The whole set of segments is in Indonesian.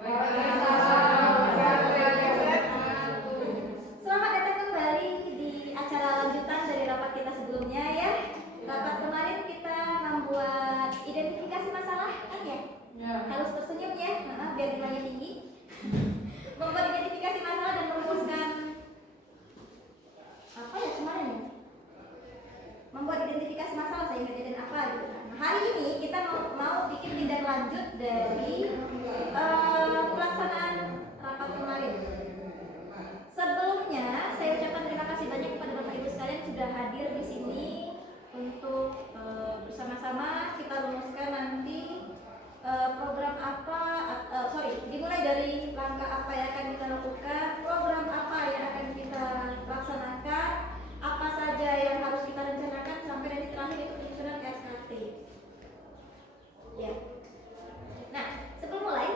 Selamat datang kembali di acara lanjutan dari rapat kita sebelumnya ya. Rapat kemarin kita membuat identifikasi masalah kan ya? Harus tersenyum ya, biar nilainya tinggi. Membuat identifikasi masalah dan merumuskan apa ya kemarin ya? Membuat identifikasi masalah saya ingat apa gitu kan. Nah, hari ini kita mau bikin tindak lanjut dari pelaksanaan rapat kemarin. Sebelumnya saya ucapkan terima kasih banyak kepada Bapak Ibu sekalian sudah hadir di sini untuk bersama-sama kita rumuskan nanti program apa, dimulai dari langkah apa yang akan kita lakukan, program apa yang akan kita laksanakan, apa saja yang harus kita rencanakan sampai nanti terakhir itu penyusunan SKT. Ya. Nah, sebelum mulai,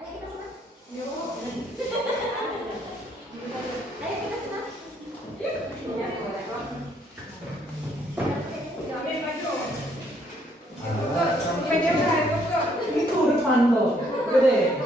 ayo kita senang. Yuk. Ayo kita senang. Itu depan tuh, gede.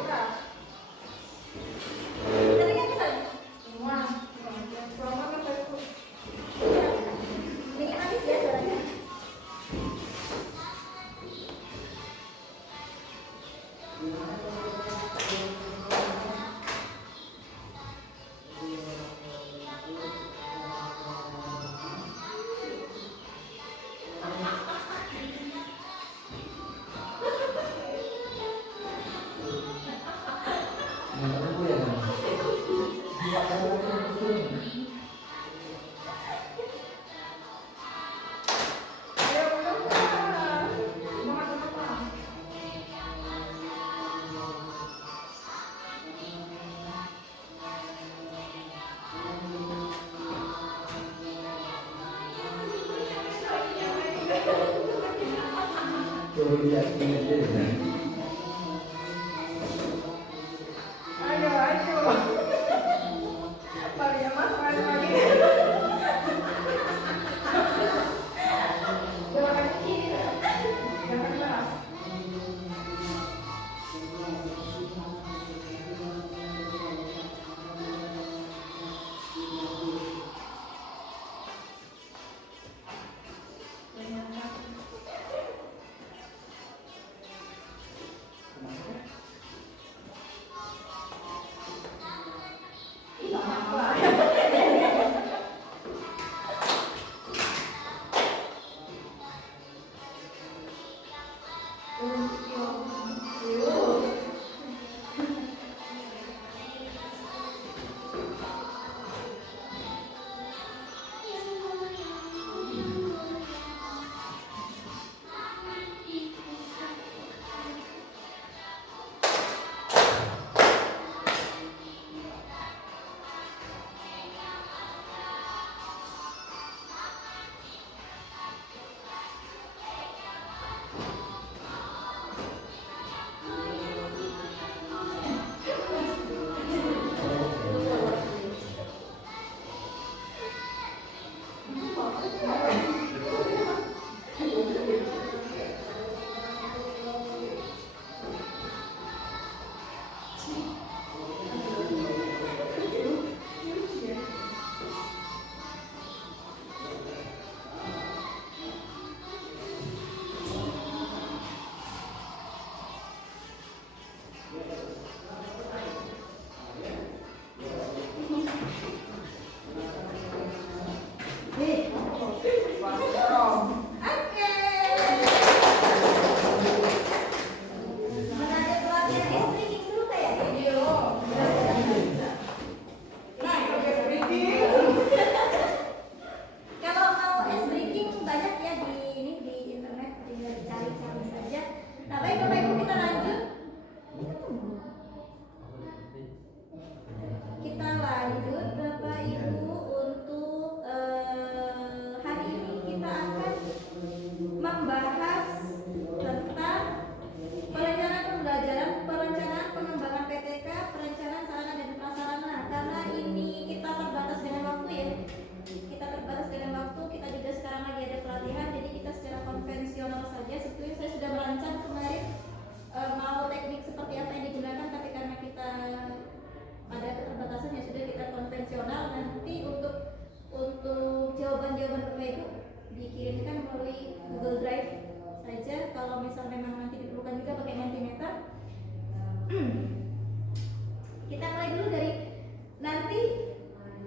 Kita mulai dulu dari nanti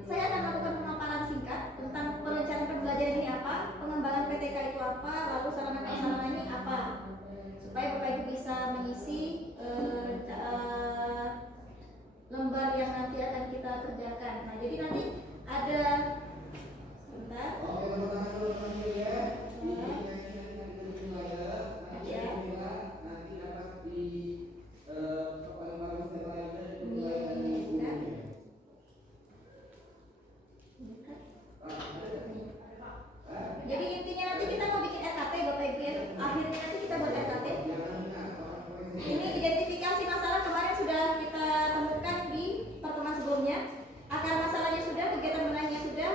saya akan melakukan pemaparan singkat tentang perencanaan pembelajaran ini apa, pengembangan PTK itu apa, lalu sarana prasarana ini apa, supaya Bapak Ibu bisa mengisi lembar yang nanti akan kita kerjakan. Nah, jadi nanti ada sebentar. Jadi intinya nanti kita mau bikin RKT Bapak Ibu ya. Akhirnya nanti kita buat RKT. Ini identifikasi masalah kemarin sudah kita temukan di pertemuan sebelumnya. Akar masalahnya sudah, kegiatan benahnya sudah,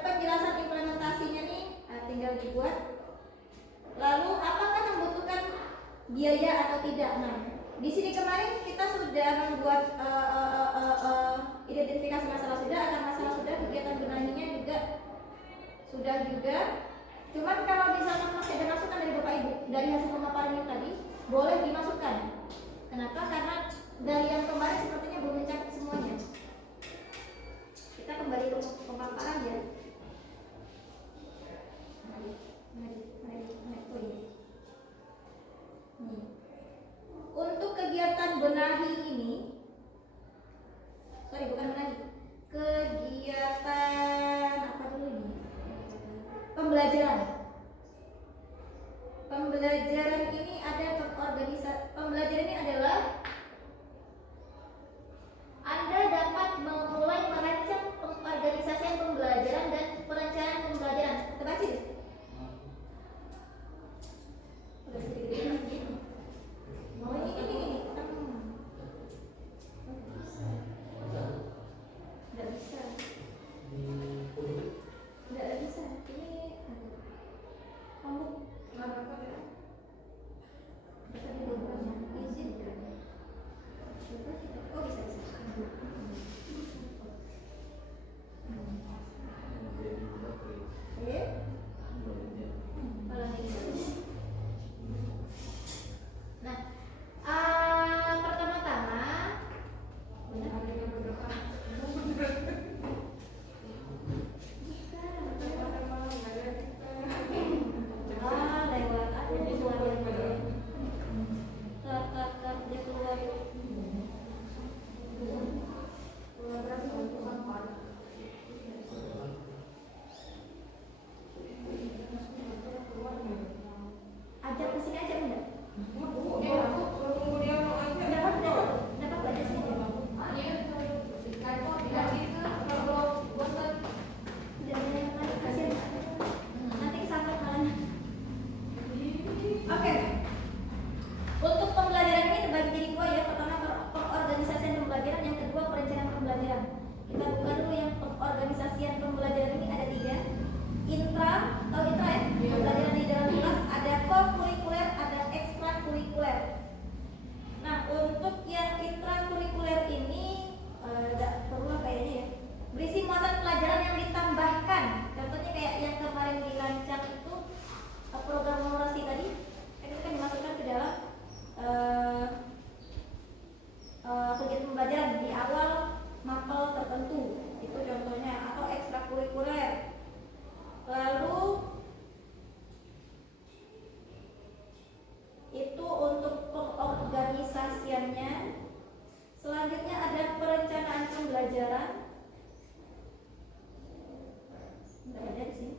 penjelasan implementasinya nih tinggal dibuat. Lalu apakah membutuhkan biaya atau tidak? Nah, di sini kemarin kita sudah membuat identifikasi masalah sudah, akar masalah sudah, kegiatan benahnya juga sudah juga. Cuman kalau misalkan masih ada masukan dari Bapak Ibu dari hasil pemaparan ini tadi, boleh dimasukkan. Kenapa? Karena dari yang kemarin sepertinya belum mencakup semuanya. Kita kembali ke pemaparan ya. Untuk kegiatan benahi ini, sorry bukan benahi, kegiatan apa dulu ini? Pembelajaran. Pembelajaran ini ada pembelajaran ini adalah Anda dapat memulai merancang pengorganisasian pembelajaran dan perencanaan pembelajaran. Kita baca deh. Udah sedikit. Oh ini. Nggak bisa. Ini kamu bisa dibuatnya izinkan. Oh bisa. Nah, pertama-tama lewat aku dia keluar. Ajak ke sini aja enggak? Dapat baca sini. Nanti kesambet malam. Oke. Untuk pembelajaran ini terbagi jadi dua ya. Pertama pengorganisasian pembelajaran, yang kedua perencanaan pembelajaran. Kita buka dulu yang pengorganisasian pembelajaran ini ada 3. Intra, tahu intra ya? Pembelajaran di dalam kelas, ada co-kurikuler, ada ekstrakurikuler. Nah, untuk yang intrakurikuler ini tidak perlu kayaknya ya. Berisi muatan pelajaran yang ditambahkan. Contohnya kayak yang kemarin dirancang itu program memorasi tadi, itu kan dimasukkan ke dalam kegiatan pembelajaran di awal mapel tertentu. Itu contohnya, atau ekstrakurikuler. Lalu itu untuk pengorganisasiannya. Selanjutnya ada perencanaan pembelajaran. Tidak ada di sini.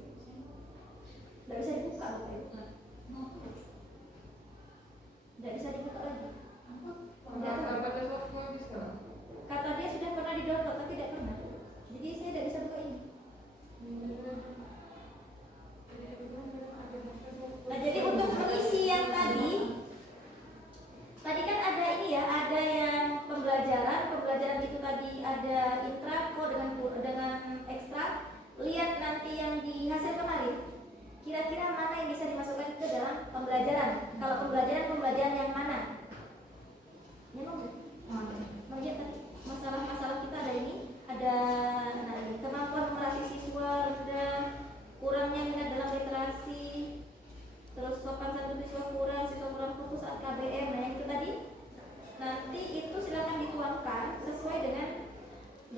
Tidak bisa dibuka, tidak bisa dibuka lagi. Kata dia sudah pernah di-download tapi tidak pernah. Jadi saya tidak bisa buka ini. Nah, jadi untuk mengisi yang tadi kan ada ini ya, ada yang pembelajaran itu tadi ada intra, dengan ekstra. Lihat nanti yang di hasil kemarin. Kira-kira mana yang bisa dimasukkan ke dalam pembelajaran? Kalau pembelajaran yang mana? Ya,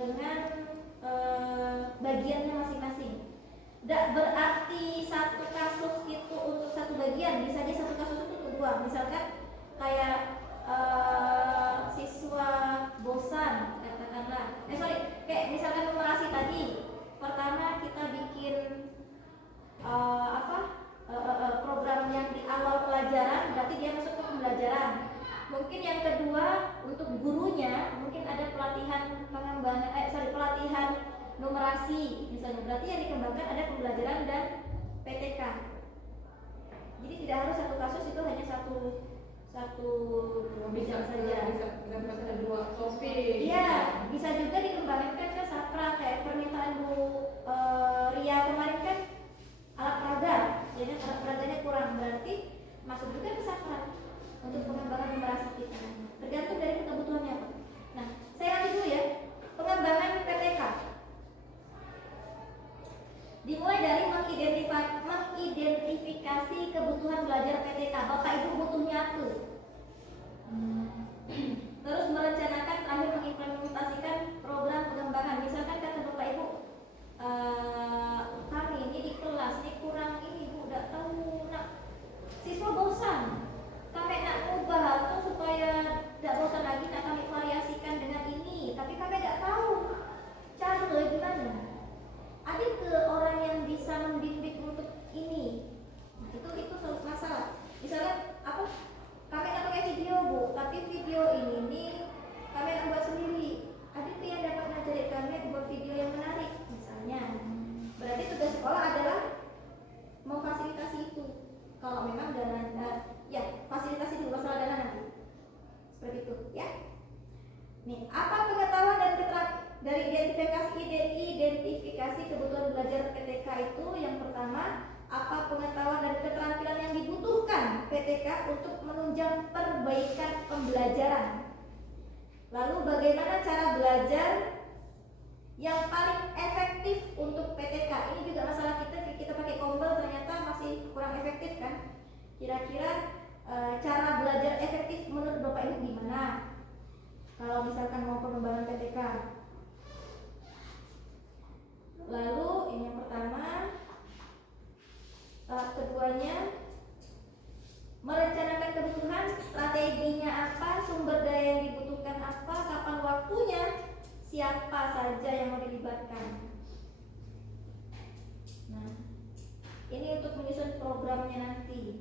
dengan bagiannya masing-masing. Tidak berarti satu kasus itu untuk satu bagian, bisa aja satu kasus itu untuk dua. Misalkan kayak siswa bosan katakanlah, kayak misalkan numerasi tadi. Pertama kita bikin program yang di awal pelajaran, berarti dia masuk ke pembelajaran. Mungkin yang kedua untuk gurunya mungkin ada pelatihan pelatihan numerasi misalnya, berarti yang dikembangkan ada pembelajaran dan PTK. Jadi tidak harus satu kasus itu hanya satu bidang saja. Bisa dua topik. Iya, bisa juga dikembangkan ke sapra kayak permintaan Bu Ria kemarin kan alat peraga, jadi alat peraganya kurang, berarti masuk juga ke sapra untuk pengembangan numerasi kita. Tergantung dari kebutuhannya apa. Nah, saya lanjut dulu ya. Pengembangan PTK dimulai dari mengidentifikasi kebutuhan belajar PTK. Bapak Ibu butuhnya apa? Terus merencanakan, terakhir mengimplementasikan program pengembangan. Misalkan kata Bapak Ibu, kami ini di kelas ini kurang ini Bu, tidak tahu nak siswa bosan. Kami nak ubah atau supaya tidak bosan lagi, nak kami variasikan dengan ini, tapi kami tidak tahu cara gimana. Ada ke orang yang bisa membimbing untuk ini. Nah, itu suatu masalah. Misalnya apa? Kami nak pakai video Bu, tapi video ini nih kami nak buat sendiri. Ada tuh yang dapat ngajari kami buat video yang menarik, misalnya. Berarti tugas sekolah adalah memfasilitasi itu. Kalau memang dana, ya fasilitasi dulu masalah dana nanti. Seperti itu, ya. Nih, apa pengetahuan dan dari identifikasi kebutuhan belajar PTK itu? Yang pertama, apa pengetahuan dan keterampilan yang dibutuhkan PTK untuk menunjang perbaikan pembelajaran? Lalu bagaimana cara belajar yang paling efektif untuk PTK? Ini juga masalah kita pakai Kombel ternyata masih kurang efektif kan? Kira-kira cara belajar efektif menurut Bapak Ibu gimana? Kalau misalkan mau pengembangan PTK. Lalu ini yang pertama. Keduanya, merencanakan kebutuhan, strateginya apa, sumber daya yang dibutuhkan apa, kapan waktunya, siapa saja yang mau dilibatkan. Nah, ini untuk menyusun programnya nanti.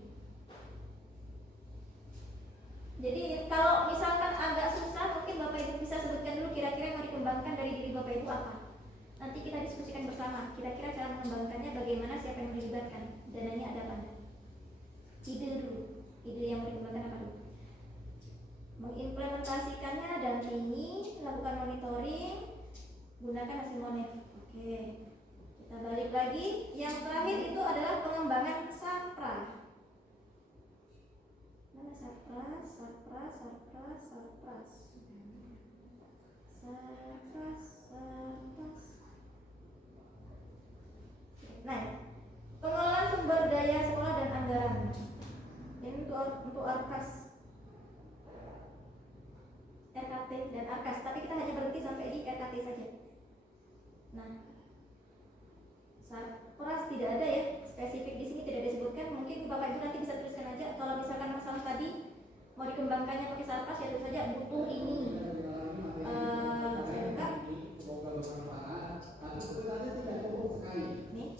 Jadi kalau misalkan agak susah, mungkin Bapak Ibu bisa sebutkan dulu kira-kira yang mau dikembangkan dari diri Bapak Ibu apa. Nanti kita diskusikan bersama, kira-kira cara mengembangkannya bagaimana, siapa yang dilibatkan, dananya ada apa enggak. Ide dulu, ide yang mau dikembangkan apa dulu. Mengimplementasikannya, dampingi, lakukan monitoring, gunakan hasil monet. Oke, kita balik lagi. Yang terakhir itu adalah pengembangan sapra. Mana sapras. Nah, pengelolaan sumber daya sekolah dan anggaran. Ini untuk ARKAS, RKT dan ARKAS. Tapi kita hanya berhenti sampai di RKT saja. Nah, sapras tidak ada ya, spesifik di sini tidak disebutkan. Mungkin Bapak Ibu nanti bisa tuliskan aja. Kalau misalkan masalah tadi mau dikembangkannya pakai sapras, ya tentu saja butuh ini. Nih,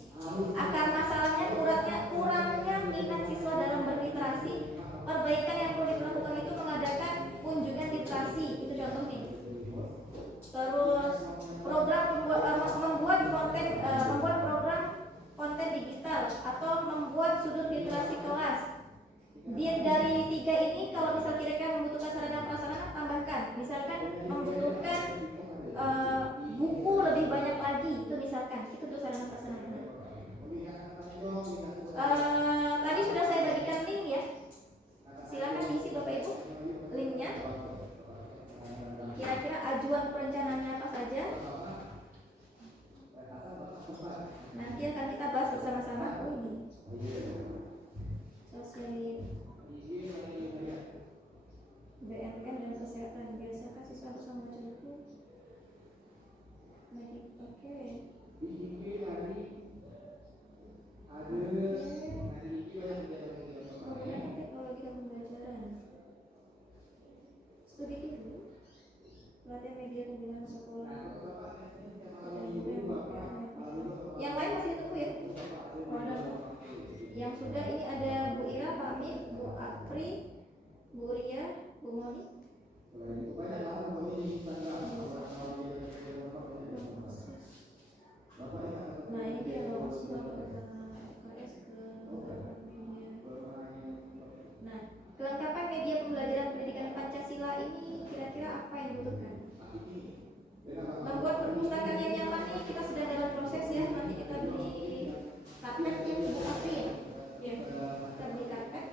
akar masalahnya kurangnya minat siswa dalam berliterasi. Perbaikan yang perlu dilakukan itu mengadakan kunjungan literasi, itu contohnya. Terus program membuat program konten digital atau membuat sudut literasi kelas. Dari 3 ini, kalau misal kira-kira membutuhkan sarana prasarana, tambahkan. Misalkan membutuhkan buku lebih banyak lagi, itu misalkan itu untuk sarana prasarana. Tadi sudah saya bagikan link ya, silakan diisi Bapak Ibu linknya. Kira-kira ajuan perencanaannya apa saja, nanti akan kita bahas bersama-sama. Sosial BNN dan kesehatan, biasakan siswa bersama membaca buku. pelatihan media pembinaan sekolah. Yang lain masih ditunggu ya? Yang sudah ini ada Bu Ira, Pak Mif, Bu Apri, Bu Ria, Bu Moli. Nah ini dia lolos ke UKS ke Nah, kelengkapan media pembelajaran pendidikan Pancasila ini kira-kira apa yang dibutuhkan? Membuat perpustakaan yang nyaman ini kita sedang dalam proses ya. Nanti kita beli karpet yang Bu Apri ya. Ya, kita beli karpet.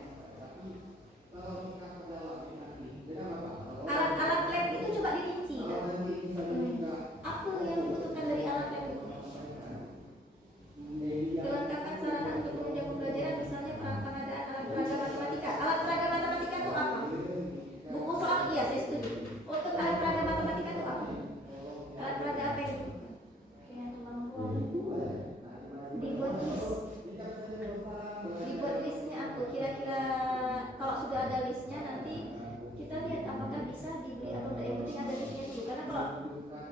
Alat-alat lab itu coba dirinci kan? Apa yang dibutuhkan dari alat lab itu? Kelengkapan sarana untuk menunjang pembelajaran, misalnya pengadaan alat peraga matematika. Alat peraga matematika itu apa? Buku soal, iya saya setuju. Untuk alat peraga matematika itu apa? Alat peraga apa yang kemampuan dibuat list. Dibuat listnya aku kira-kira kalau sudah ada listnya nanti kita lihat apakah bisa dibeli atau tidak. Yang penting ada listnya dulu, karena kalau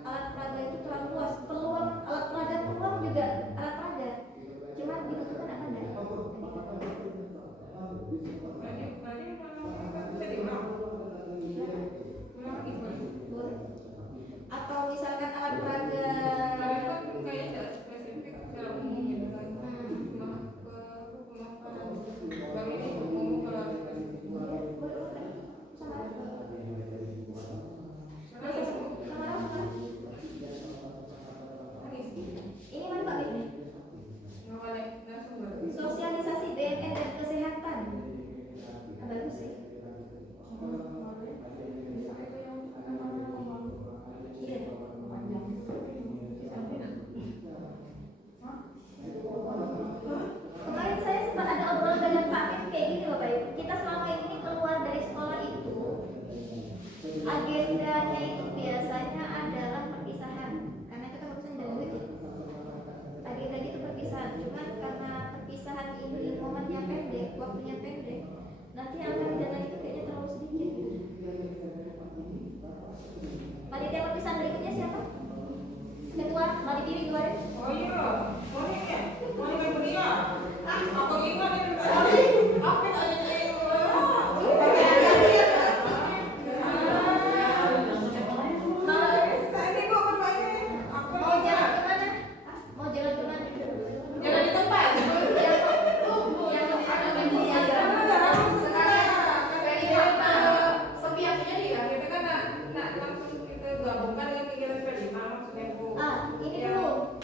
alat peraga itu terlalu luas. Peluang alat peraga peluang juga alat peraga. Cuma dibutuhkan apa enggak? Boleh. Atau misalkan alat peraga ini mana Pak Mif? Sosialisasi BNN dan kesehatan. Bagus sih. Iya. Kemarin saya sempat ada obrolan dengan Pak Mif kayak gini loh Pak. Kita selama ini keluar dari sekolah itu agendanya itu biasanya adalah perpisahan, karena kita urusan dari duit ya. Agenda itu perpisahan, cuman karena perpisahan ini momennya pendek, waktunya pendek, nanti angka dana itu kayaknya terlalu sedikit. Panitia perpisahan berikutnya siapa? Ketua, mau dipilih kemarin? Oh iya, boleh ya? Boleh kan dia? Apa gimana? Apa aja dia? Mau jalan kemana? Mau jalan kemana? Jalan di tempat. Yang ini dulu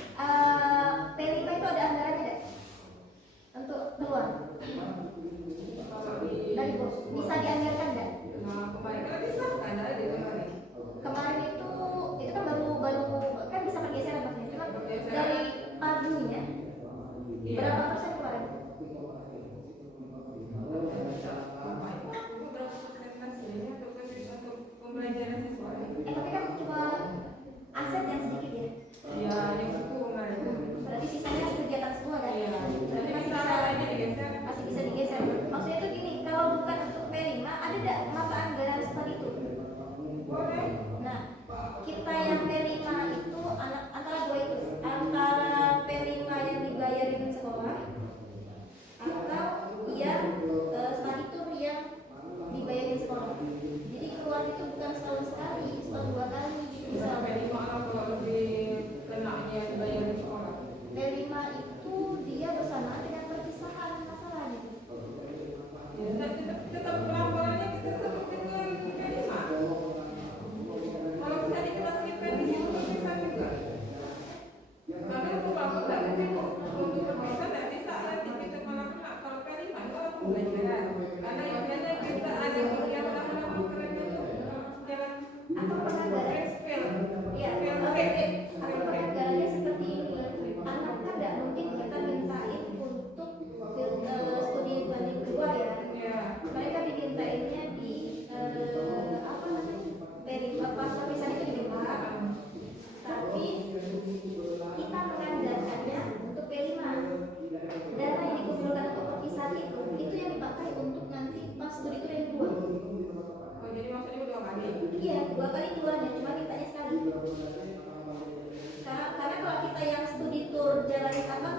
yang studi tour jalan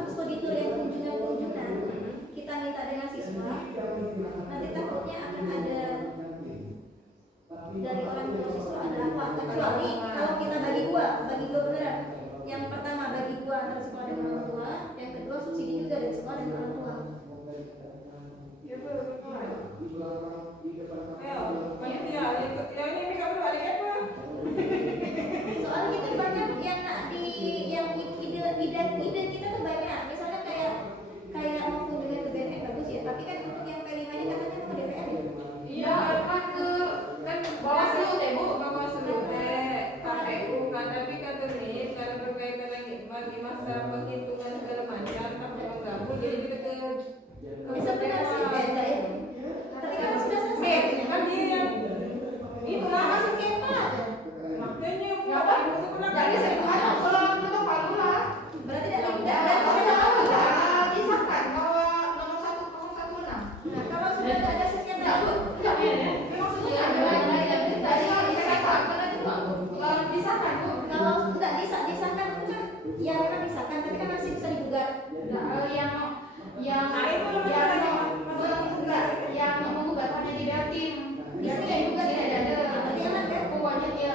studi tour yang kunjungan kita minta dengan siswa, nanti takutnya akan ada dari orang tua siswa ada apa, kecuali kalau kita bagi dua beneran. Yang pertama bagi dua antara sekolah dan orang tua, yang kedua subsidi juga dari sekolah dan orang tua. Ya betul. Ayo, panitia, yang ini kamu ada apa? Soalnya kita banyak yang yang ide kita tuh banyak. Misalnya kayak mau kunjungan ke BNN bagus ya, tapi kan untuk yang P5 ini katanya mau DPR ya. Iya, kan Bawaslu teh Bu, Bawaslu teh KPU kan, tapi kan ini karena berkaitan dengan di masa penghitungan segala macam kan mengganggu, jadi kita ke Sebenarnya sih beda ya. Tapi kan sudah selesai. kan dia yang itu lah Masuk Kepa. makanya Bu, apa? Ibu sebenarnya Jadi sebenarnya kalau menurut Palu lah, Berarti tidak ada sekian lagi ya. disahkan bahwa nomor 1016. Nah, kalau sudah tidak ada sekian lagi, Maksudnya dari disahkan, kalau disahkan Bu, kalau tidak disahkan kan ya memang disahkan, tapi kan masih bisa digugat. yang menggugatannya tidak tim, Bisa dia juga digugat tidak ada. Berarti aman kan? Pokoknya dia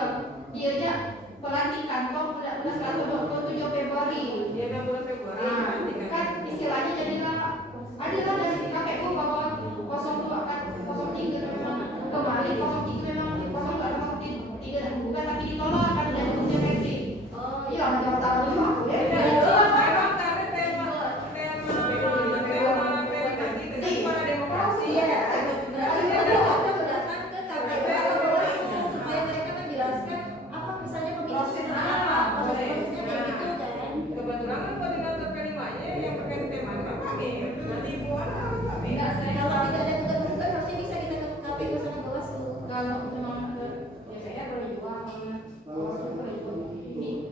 aja pelantikan toh bulan 27 Februari. dia kan bulan Februari Nah, nanti kan istilahnya jadilah adalah dari KPU bahwa 02 kan 03 memang kembali 03 memang 03 dan bukan tapi ditolak kan dari usia revisi. Oh Iya, macam tahu aku ya. memang karena tema kesimpulan demokrasi iya. Berarti kita datang ke KPU atau Bawaslu supaya mereka menjelaskan apa misalnya pemilu seperti apa, prosesnya kayak gitu kan. kebetulan kan koordinator kelimanya yang berkaitan tema kan kami nanti Ibu anak kami Kalau tidak ada gugat-gugat harusnya bisa kita ke KPU sama Bawaslu. Kalau memang DPR berjuang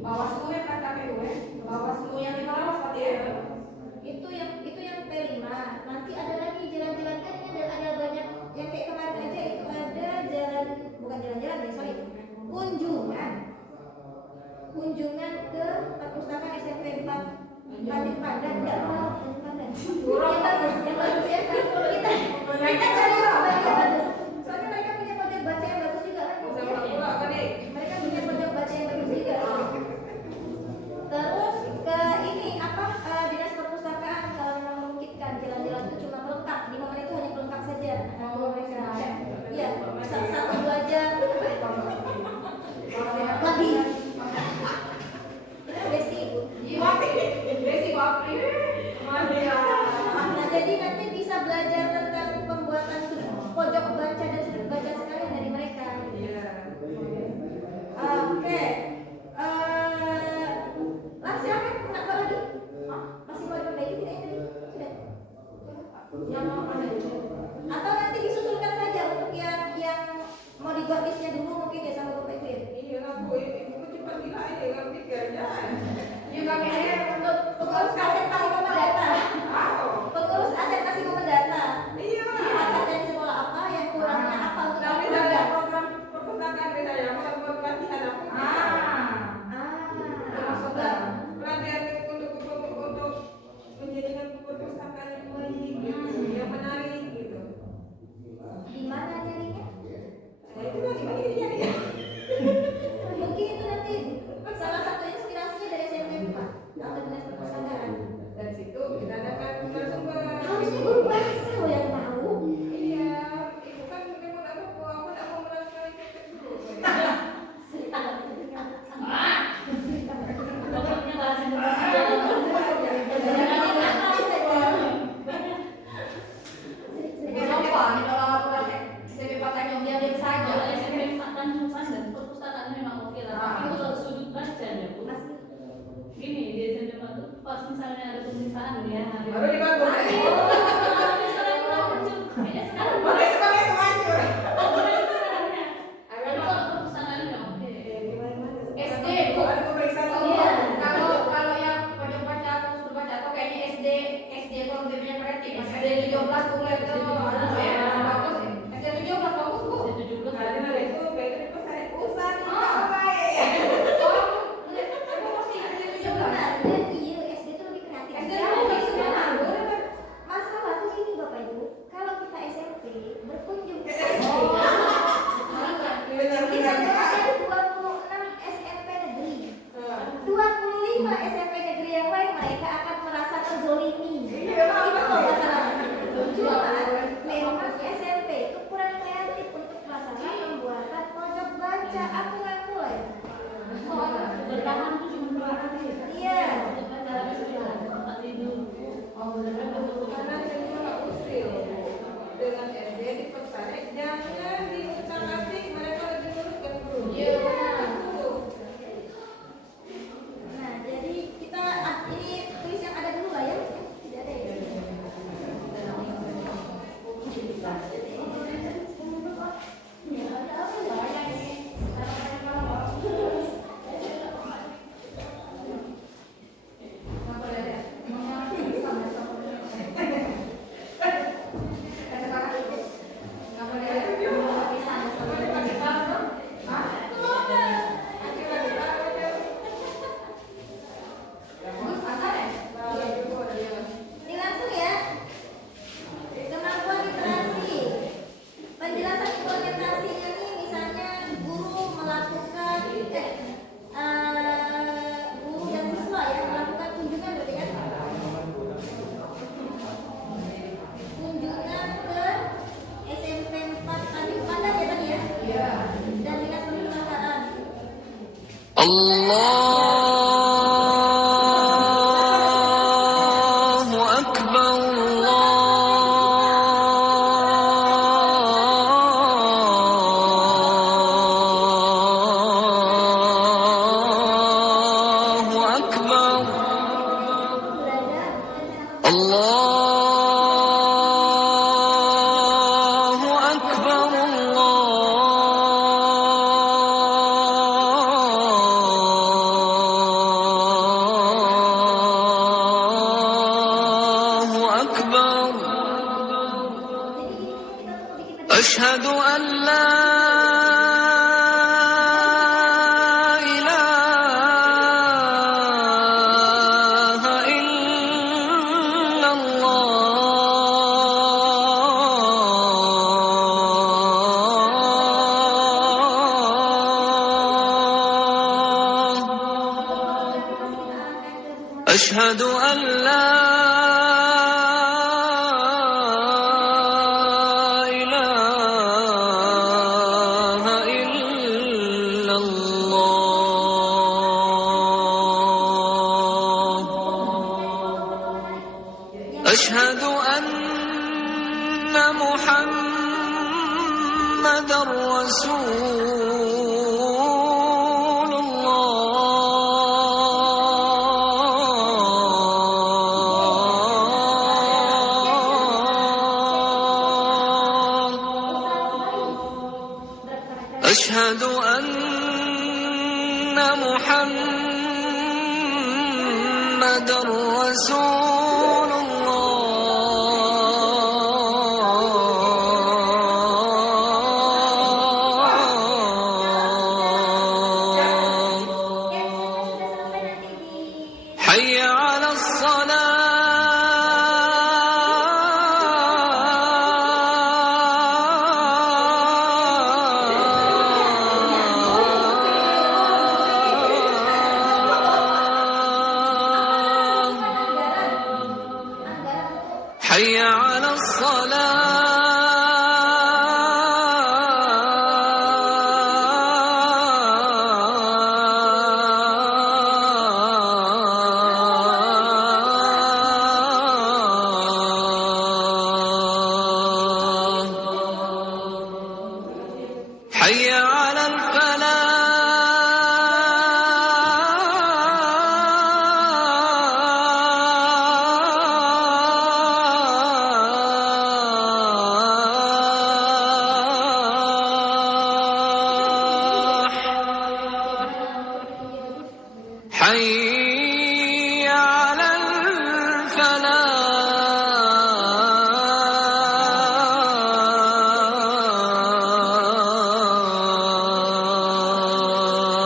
Bawaslu ya kan KPU ya. Bawaslu yang ditolak seperti itu. Itu yang P5. Nanti ada lagi jalan-jalan kan ini ada banyak yang kayak kemarin aja itu ada jalan bukan jalan-jalan ya sorry kunjungan ke perpustakaan SMP 4 Tanjung Pandan enggak mau Tanjung Pandan yang bagus ya kan kita cari yang bagus soalnya mereka punya pojok baca yang bagus juga kan sama pula kan nih mereka punya pojok baca yang bagus juga terus ke ini dinas perpustakaan kalau memang memungkinkan jalan-jalan itu cuma pelengkap di momen itu hanya pelengkap saja mereka iya satu dua jam lagi itu besti Besi Wapri. nah jadi nanti bisa belajar tentang pembuatan pojok baca dan sudut baca sekalian dari mereka oke silakan apa lagi masih mau diperbaiki tidak ini sudah Yang mana itu? atau nanti disusulkan saja untuk yang mau dibuat listnya dulu mungkin ya sama Bapak Ibu ya. iya lah Bu Ibu cepat gila aja kan pikir aja Ya kami ada Untuk pengurus aset pasti momen data. Pengurus aset pasti momen data. iya Asetnya di sekolah apa, yang kurangnya apa untuk tapi apa. saya program perpustakaan misalnya mau buat pelatihan aku Maksudnya pelatihan untuk menjadikan perpustakaan yang baik gitu yang menarik gitu di mana nyarinya? nah itu nanti bagi dia ya Mungkin itu nanti salah satu inspirasinya dari SMP 4 atau dinas perpustakaan. dari situ kita adakan narasumber Harusnya guru bahasa loh yang tahu. iya ibu kan memang aku tak mau melakukan itu dulu pas misalnya ada pemeriksaan ya baru dibangun boleh sekali itu hancur SD Bu ada pemeriksaan kalau yang pojok baca atau suruh baca atau kayaknya SD kalau dia punya kreatif SD 17 tuh lihat tuh bagus SD 17 bagus Bu karena itu beda di pusat apa ya oh lihat pasti SD 17 Jangan tuh cuma doakan ya. Iya. Bukan dalam istilah tempat tidur. Oh, benar betul. Karena semua usil dengan SD dipertarik, jangan diutak-atik, mereka lebih nurut kan guru. Iya, benar. Itu. Nah, jadi kita ini tulis yang ada dulu lah ya. Tidak ada ya. Ini langsung ya. Kemampuan literasi. Penjelasan implementasi ini misalnya guru melakukan guru dan siswa ya melakukan kunjungan berarti kan? Kunjungan ke SMP 4 Tanjung Pandan ya tadi ya? Iya. Dan dinas perpustakaan. Allahu Akbar, Allahu Akbar, Allahu Akbar, Allahu Akbar. أشهد أن لا إله إلا الله أشهد أن لا إله إلا الله أشهد أن محمدا رسول الله أشهد أن محمدا رسول الله حي على الصلاة حي على الصلاة حي على الفلاح حي على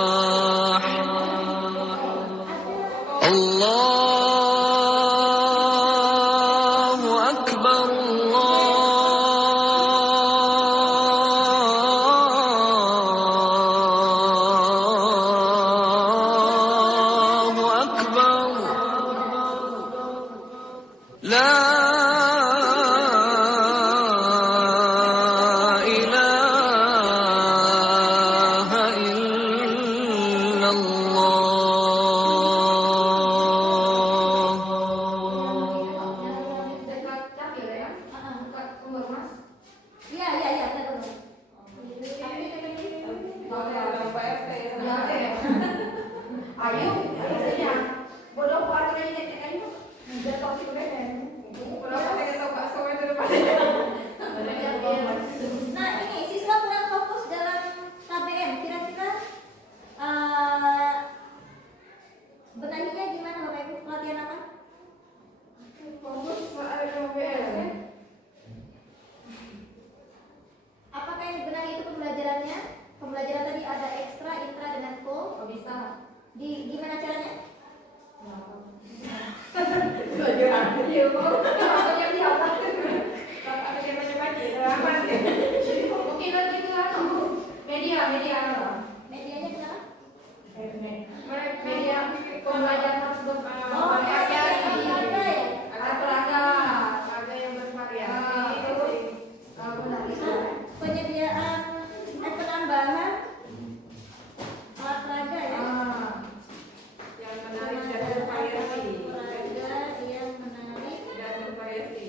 الفلاح الله أكبر الله أكبر لا إله إلا الله media pembelajaran harus Oh, bervariasi. olahraga ya? Ada peraga. Ada yang bervariasi. Terus benar itu. Penyediaan penambahan olahraga ya. Yang menarik dan bervariasi. Olahraga yang menarik. Dan bervariasi.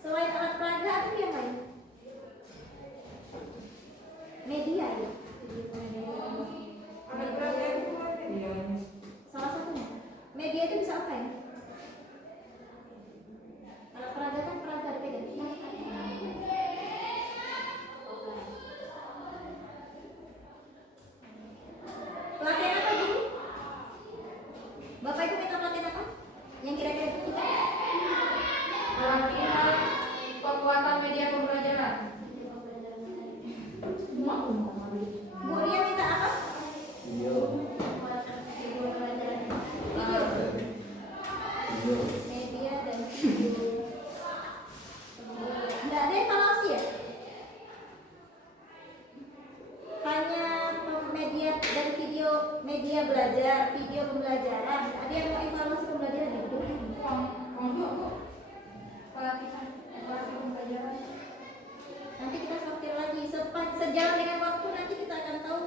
Selain alat peraga, apa yang lain? Media ya. Alat peraga itu apa dia? Salah satunya. Media itu bisa apa ya? Alat peraga kan peraga dipegang. Pelatihan apa dulu? Bapak Ibu minta pelatihan apa? Yang kira-kira dibutuhkan? Pelatihan penguatan media pembelajaran. Bu Ria minta apa? Video. Video. Media dan video. Nggak ada evaluasi ya? Hanya media dan video, media belajar, video pembelajaran. Ada yang mau evaluasi pembelajaran ya? Pelatihan evaluasi pembelajaran. Nanti kita sortir lagi. Sejalan dengan waktu nanti kita akan tahu